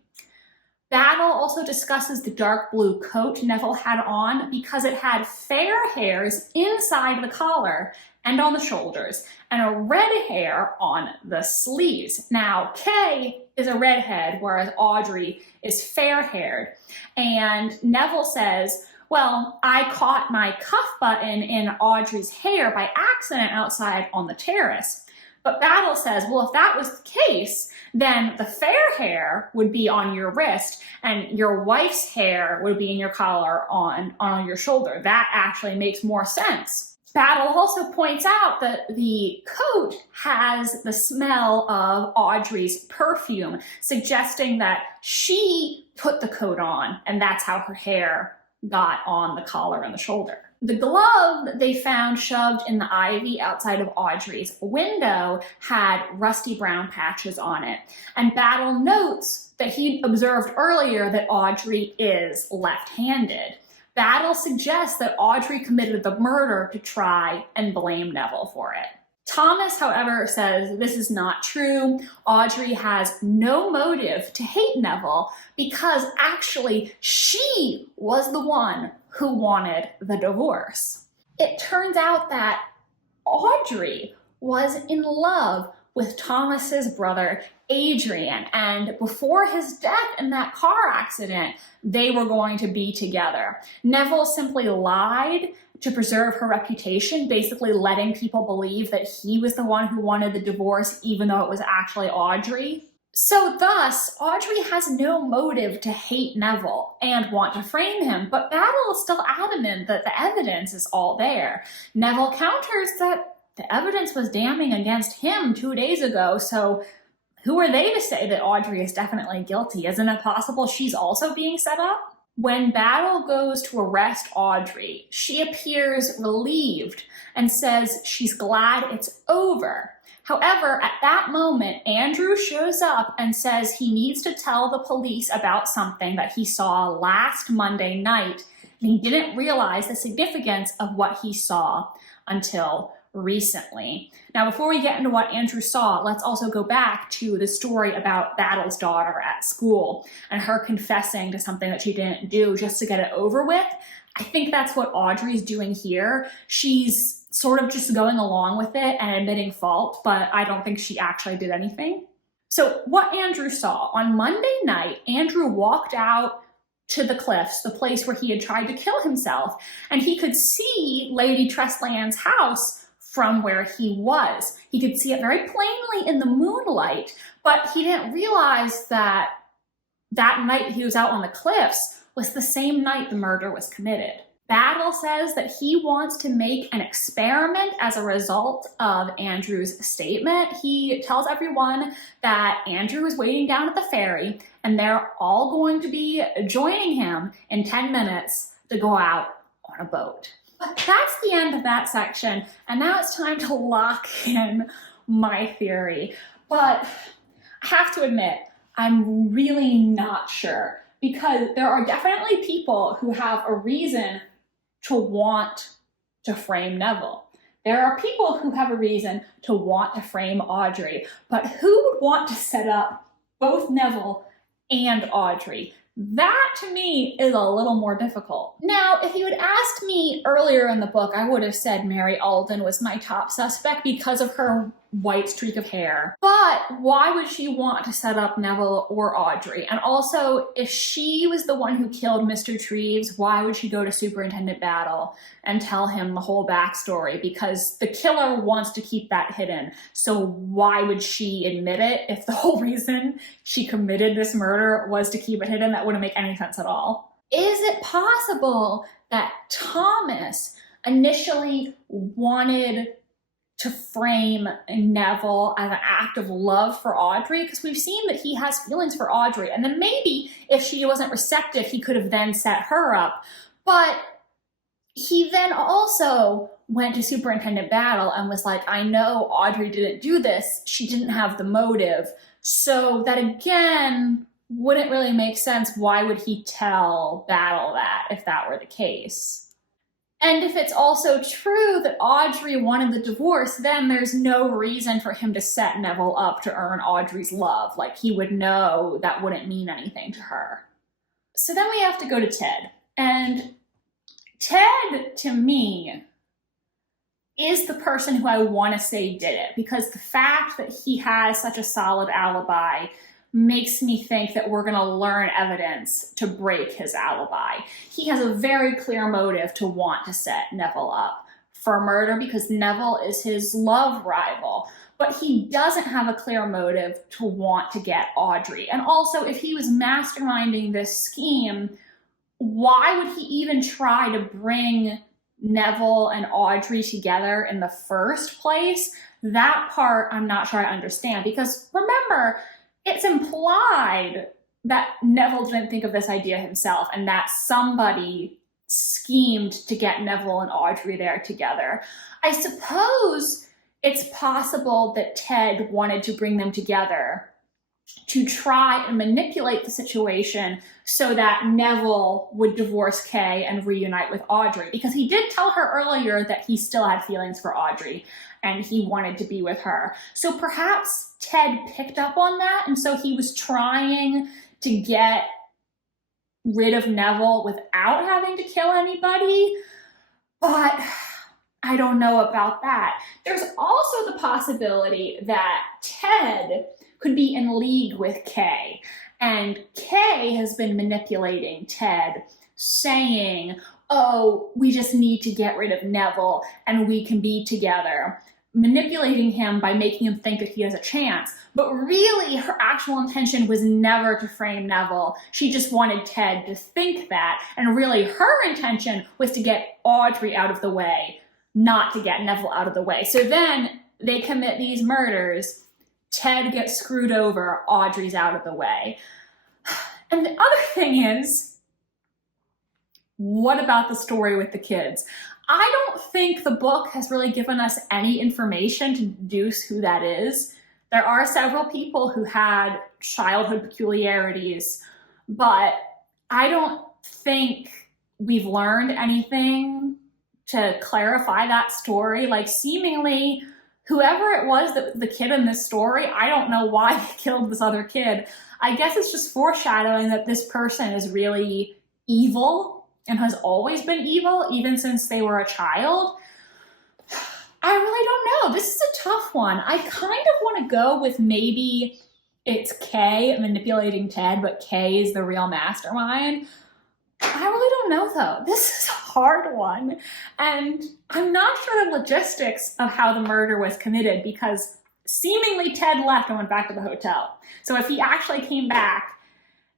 Battle also discusses the dark blue coat Neville had on because it had fair hairs inside the collar and on the shoulders, and a red hair on the sleeves. Now, Kay is a redhead, whereas Audrey is fair-haired, and Neville says, well, I caught my cuff button in Audrey's hair by accident outside on the terrace. But Battle says, well, if that was the case, then the fair hair would be on your wrist and your wife's hair would be in your collar on your shoulder. That actually makes more sense. Battle also points out that the coat has the smell of Audrey's perfume, suggesting that she put the coat on, and that's how her hair got on the collar and the shoulder. The glove that they found shoved in the ivy outside of Audrey's window had rusty brown patches on it, and Battle notes that he observed earlier that Audrey is left-handed. Battle suggests that Audrey committed the murder to try and blame Neville for it. Thomas, however, says this is not true. Audrey has no motive to hate Neville because actually she was the one who wanted the divorce. It turns out that Audrey was in love with Thomas's brother Adrian, and before his death in that car accident, they were going to be together. Neville simply lied to preserve her reputation, basically letting people believe that he was the one who wanted the divorce, even though it was actually Audrey. So thus, Audrey has no motive to hate Neville and want to frame him, but Battle is still adamant that the evidence is all there. Neville counters that the evidence was damning against him 2 days ago, so who are they to say that Audrey is definitely guilty? Isn't it possible she's also being set up? When Battle goes to arrest Audrey, she appears relieved and says she's glad it's over. However, at that moment, Andrew shows up and says he needs to tell the police about something that he saw last Monday night, and he didn't realize the significance of what he saw until recently. Now, before we get into what Andrew saw, let's also go back to the story about Battle's daughter at school and her confessing to something that she didn't do just to get it over with. I think that's what Audrey's doing here. She's sort of just going along with it and admitting fault, but I don't think she actually did anything. So what Andrew saw, on Monday night, Andrew walked out to the cliffs, the place where he had tried to kill himself, and he could see Lady Tressland's house from where he was. He could see it very plainly in the moonlight, but he didn't realize that that night he was out on the cliffs was the same night the murder was committed. Battle says that he wants to make an experiment as a result of Andrew's statement. He tells everyone that Andrew is waiting down at the ferry and they're all going to be joining him in 10 minutes to go out on a boat. But that's the end of that section, and now it's time to lock in my theory. But I have to admit, I'm really not sure, because there are definitely people who have a reason to want to frame Neville. There are people who have a reason to want to frame Audrey, but who would want to set up both Neville and Audrey? That, to me, is a little more difficult. Now, if you had asked me earlier in the book, I would have said Mary Alden was my top suspect because of her white streak of hair. But why would she want to set up Neville or Audrey? And also, if she was the one who killed Mr. Treves, why would she go to Superintendent Battle and tell him the whole backstory? Because the killer wants to keep that hidden. So why would she admit it if the whole reason she committed this murder was to keep it hidden? That wouldn't make any sense at all. Is it possible that Thomas initially wanted to frame Neville as an act of love for Audrey? Because we've seen that he has feelings for Audrey, and then maybe if she wasn't receptive, he could have then set her up. But he then also went to Superintendent Battle and was like, I know Audrey didn't do this, she didn't have the motive. So that again wouldn't really make sense. Why would he tell Battle that if that were the case? And if it's also true that Audrey wanted the divorce, then there's no reason for him to set Neville up to earn Audrey's love. Like, he would know that wouldn't mean anything to her. So then we have to go to Ted. And Ted, to me, is the person who I want to say did it, because the fact that he has such a solid alibi makes me think that we're going to learn evidence to break his alibi. He has a very clear motive to want to set Neville up for murder because Neville is his love rival. But he doesn't have a clear motive to want to get Audrey. And also, if he was masterminding this scheme, why would he even try to bring Neville and Audrey together in the first place? That part I'm not sure I understand, because remember, it's implied that Neville didn't think of this idea himself and that somebody schemed to get Neville and Audrey there together. I suppose it's possible that Ted wanted to bring them together to try and manipulate the situation so that Neville would divorce Kay and reunite with Audrey, because he did tell her earlier that he still had feelings for Audrey and he wanted to be with her. So perhaps Ted picked up on that, and so he was trying to get rid of Neville without having to kill anybody. But I don't know about that. There's also the possibility that Ted could be in league with Kay, and Kay has been manipulating Ted, saying, oh, we just need to get rid of Neville and we can be together, manipulating him by making him think that he has a chance. But really, her actual intention was never to frame Neville. She just wanted Ted to think that, and really her intention was to get Audrey out of the way, not to get Neville out of the way. So then they commit these murders, Ted gets screwed over, Audrey's out of the way. And the other thing is, what about the story with the kids? I don't think the book has really given us any information to deduce who that is. There are several people who had childhood peculiarities, but I don't think we've learned anything to clarify that story. Like, seemingly, whoever it was that the kid in this story, I don't know why they killed this other kid. I guess it's just foreshadowing that this person is really evil and has always been evil, even since they were a child. I really don't know. This is a tough one. I kind of want to go with maybe it's Kay manipulating Ted, but Kay is the real mastermind. I really don't know, though. This is a hard one. And I'm not sure the logistics of how the murder was committed, because seemingly Ted left and went back to the hotel. So if he actually came back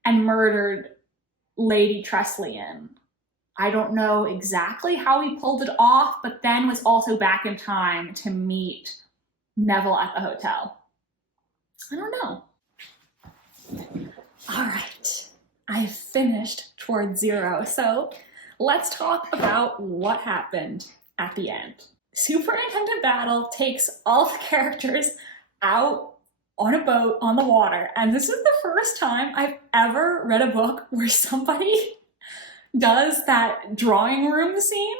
and murdered Lady Tressilian, I don't know exactly how he pulled it off, but then was also back in time to meet Neville at the hotel. I don't know. All right, I finished Towards Zero, so let's talk about what happened at the end. Superintendent Battle takes all the characters out on a boat on the water, and this is the first time I've ever read a book where somebody does that drawing room scene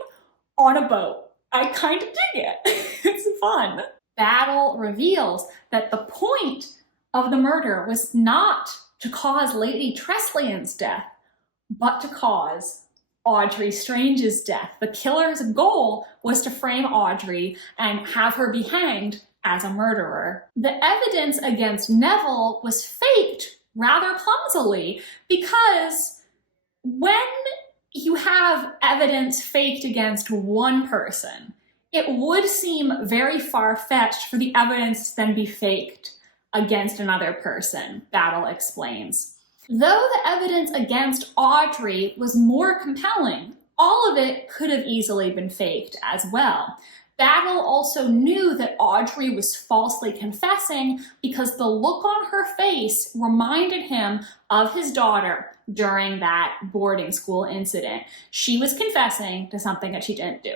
on a boat. I kind of dig it. It's fun. Battle reveals that the point of the murder was not to cause Lady Tressilian's death, but to cause Audrey Strange's death. The killer's goal was to frame Audrey and have her be hanged as a murderer. The evidence against Neville was faked rather clumsily because when you have evidence faked against one person, it would seem very far-fetched for the evidence to then be faked against another person, Battle explains. Though the evidence against Audrey was more compelling, all of it could have easily been faked as well. Battle also knew that Audrey was falsely confessing because the look on her face reminded him of his daughter during that boarding school incident. She was confessing to something that she didn't do.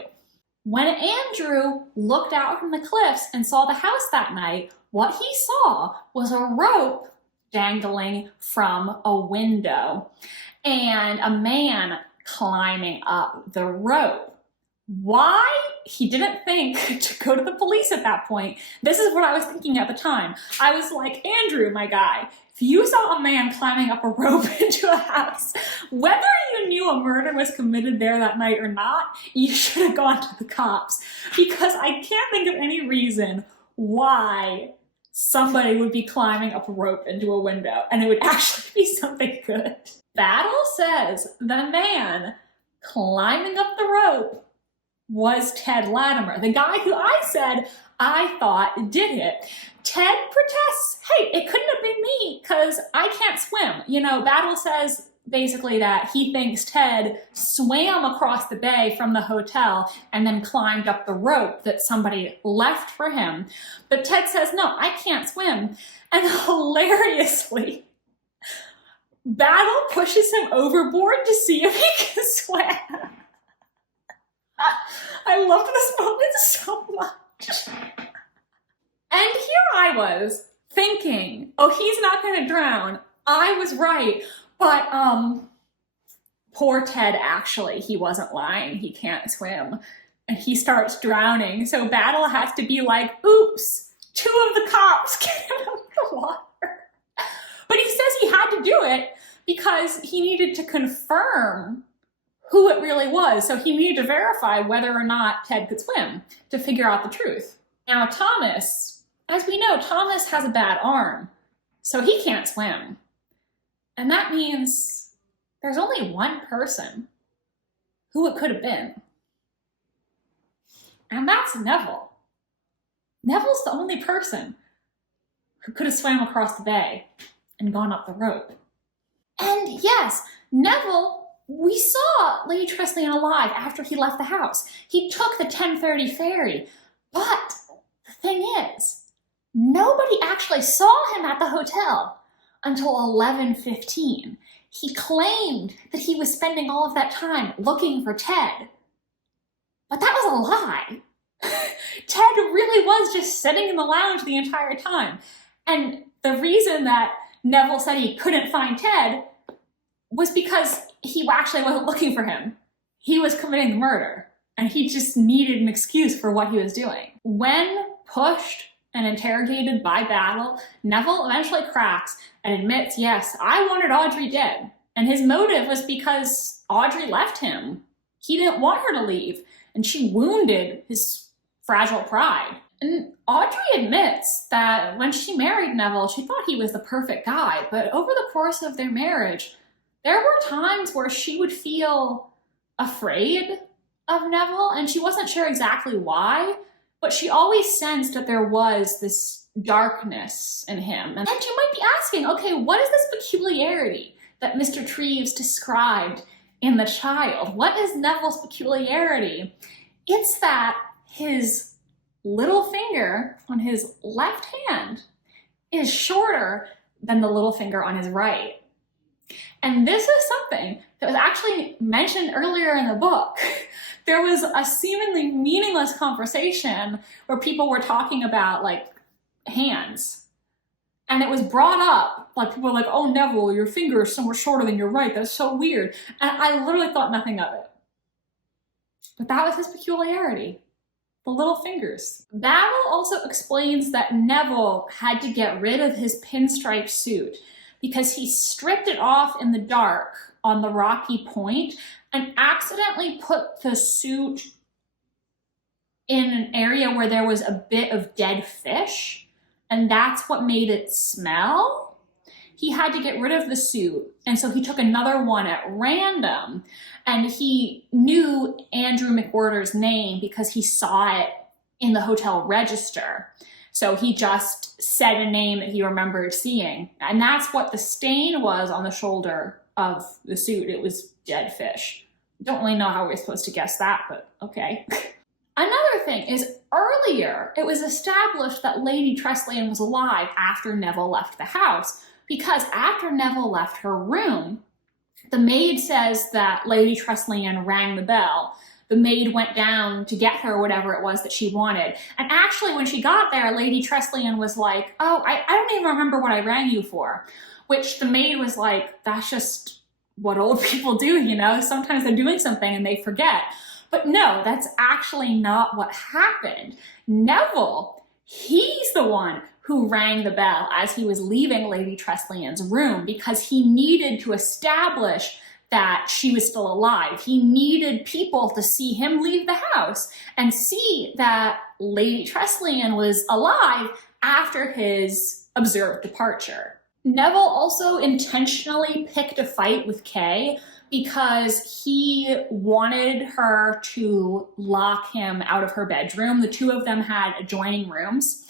When Andrew looked out from the cliffs and saw the house that night, what he saw was a rope dangling from a window and a man climbing up the rope. Why? He didn't think to go to the police at that point. This is what I was thinking at the time. I was like, Andrew, my guy, if you saw a man climbing up a rope into a house, whether you knew a murder was committed there that night or not, you should have gone to the cops, because I can't think of any reason why somebody would be climbing up a rope into a window, and it would actually be something good. Battle says the man climbing up the rope was Ted Latimer, the guy who I said I thought did it. Ted protests, hey, it couldn't have been me because I can't swim. You know, Battle says basically that he thinks Ted swam across the bay from the hotel and then climbed up the rope that somebody left for him. But Ted says, no, I can't swim. And hilariously, Battle pushes him overboard to see if he can swim. I loved this moment so much. And here I was thinking, oh, he's not going to drown. I was right. But poor Ted, actually, he wasn't lying. He can't swim. And he starts drowning. So Battle has to be like, oops, 2 of the cops get him out of the water. But he says he had to do it because he needed to confirm who it really was. So he needed to verify whether or not Ted could swim to figure out the truth. Now Thomas, as we know, Thomas has a bad arm, so he can't swim. And that means there's only one person who it could have been. And that's Neville. Neville's the only person who could have swam across the bay and gone up the rope. And yes, Neville, we saw Lady Tressilian alive after he left the house. He took the 10:30 ferry. But the thing is, nobody actually saw him at the hotel until 11:15. He claimed that he was spending all of that time looking for Ted. But that was a lie. Ted really was just sitting in the lounge the entire time. And the reason that Neville said he couldn't find Ted was because he actually wasn't looking for him. He was committing the murder, and he just needed an excuse for what he was doing. When pushed and interrogated by Battle, Neville eventually cracks and admits, yes, I wanted Audrey dead. And his motive was because Audrey left him. He didn't want her to leave, and she wounded his fragile pride. And Audrey admits that when she married Neville, she thought he was the perfect guy, but over the course of their marriage, there were times where she would feel afraid of Neville, and she wasn't sure exactly why, but she always sensed that there was this darkness in him. And you might be asking, okay, what is this peculiarity that Mr. Treves described in The Child? What is Neville's peculiarity? It's that his little finger on his left hand is shorter than the little finger on his right. And this is something that was actually mentioned earlier in the book. There was a seemingly meaningless conversation where people were talking about, like, hands. And it was brought up, like, people were like, oh, Neville, your finger is somewhere shorter than your right. That's so weird. And I literally thought nothing of it. But that was his peculiarity. The little fingers. Battle also explains that Neville had to get rid of his pinstripe suit because he stripped it off in the dark on the rocky point and accidentally put the suit in an area where there was a bit of dead fish, and that's what made it smell. He had to get rid of the suit, and so he took another one at random, and he knew Andrew McWhirter's name because he saw it in the hotel register. So he just said a name that he remembered seeing, and that's what the stain was on the shoulder of the suit. It was dead fish. Don't really know how we're supposed to guess that, but okay. Another thing is, earlier it was established that Lady Tressilian was alive after Neville left the house, because after Neville left her room, the maid says that Lady Tressilian rang the bell. The maid went down to get her whatever it was that she wanted. And actually, when she got there, Lady Tressilian was like, oh, I don't even remember what I rang you for. Which the maid was like, that's just what old people do, you know? Sometimes they're doing something and they forget. But no, that's actually not what happened. Neville, he's the one who rang the bell as he was leaving Lady Tressilian's room, because he needed to establish that she was still alive. He needed people to see him leave the house and see that Lady Tressilian was alive after his observed departure. Neville also intentionally picked a fight with Kay because he wanted her to lock him out of her bedroom. The two of them had adjoining rooms.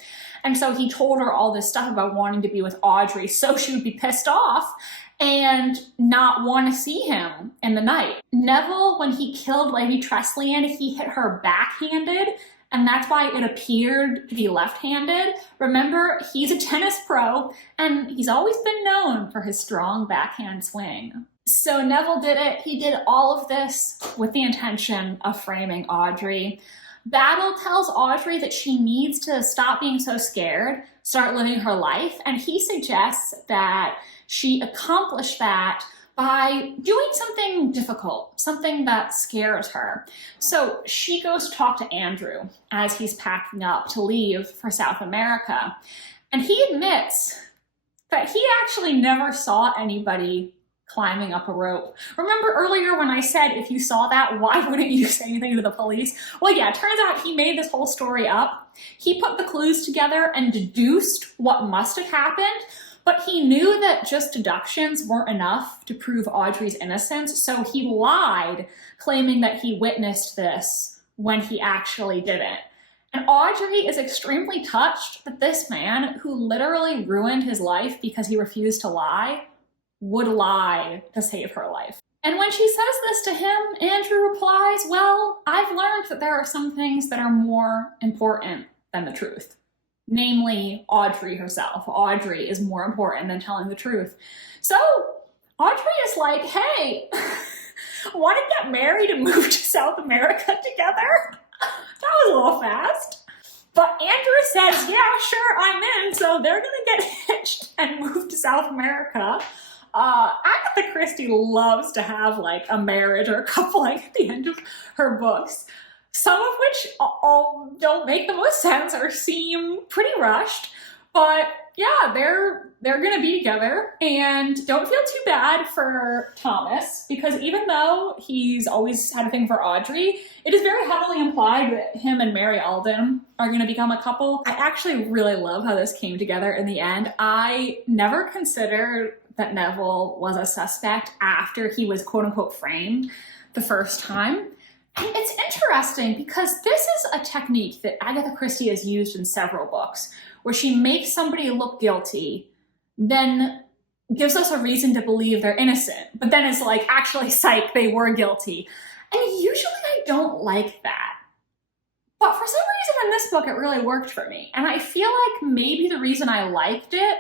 And so he told her all this stuff about wanting to be with Audrey so she would be pissed off and not want to see him in the night. Neville, when he killed Lady Tressilian, he hit her backhanded, and that's why it appeared to be left-handed. Remember, he's a tennis pro, and he's always been known for his strong backhand swing. So Neville did it. He did all of this with the intention of framing Audrey. Battle tells Audrey that she needs to stop being so scared, start living her life, and he suggests that she accomplish that by doing something difficult, something that scares her. So she goes to talk to Andrew as he's packing up to leave for South America, and he admits that he actually never saw anybody climbing up a rope. Remember earlier when I said if you saw that, why wouldn't you say anything to the police? Well, yeah, it turns out he made this whole story up. He put the clues together and deduced what must have happened, but he knew that just deductions weren't enough to prove Audrey's innocence, so he lied, claiming that he witnessed this when he actually didn't. And Audrey is extremely touched that this man, who literally ruined his life because he refused to lie, would lie to save her life. And when she says this to him, Andrew replies, well, I've learned that there are some things that are more important than the truth. Namely, Audrey herself. Audrey is more important than telling the truth. So Audrey is like, hey, want to get married and move to South America together? That was a little fast. But Andrew says, yeah, sure, I'm in. So they're gonna get hitched and move to South America. Agatha Christie loves to have like a marriage or a coupling at the end of her books, some of which all don't make the most sense or seem pretty rushed. But yeah, they're gonna be together, and don't feel too bad for Thomas, because even though he's always had a thing for Audrey, it is very heavily implied that him and Mary Alden are gonna become a couple. I actually really love how this came together in the end. I never considered that Neville was a suspect after he was quote unquote framed the first time. And it's interesting because this is a technique that Agatha Christie has used in several books, where she makes somebody look guilty, then gives us a reason to believe they're innocent, but then it's like, actually, psych, they were guilty. And usually I don't like that. But for some reason in this book, it really worked for me. And I feel like maybe the reason I liked it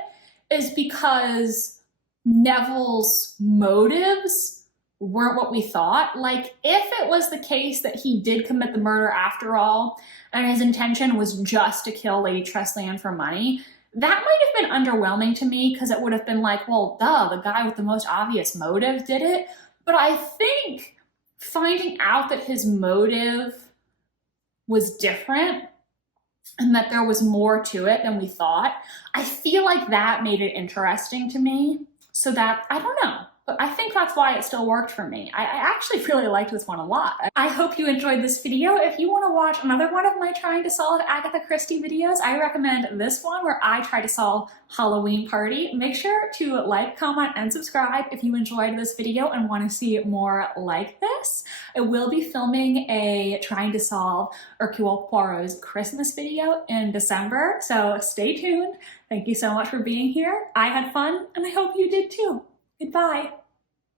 is because Neville's motives weren't what we thought. Like, if it was the case that he did commit the murder after all, and his intention was just to kill Lady Tressilian for money, that might have been underwhelming to me, because it would have been like, well, duh, the guy with the most obvious motive did it. But I think finding out that his motive was different and that there was more to it than we thought, I feel like that made it interesting to me. So that, I don't know. but I think that's why it still worked for me. I actually really liked this one a lot. I hope you enjoyed this video. If you want to watch another one of my trying to solve Agatha Christie videos, I recommend this one where I try to solve Halloween Party. Make sure to like, comment, and subscribe if you enjoyed this video and want to see more like this. I will be filming a trying to solve Hercule Poirot's Christmas video in December, so stay tuned. Thank you so much for being here. I had fun, and I hope you did too. Goodbye.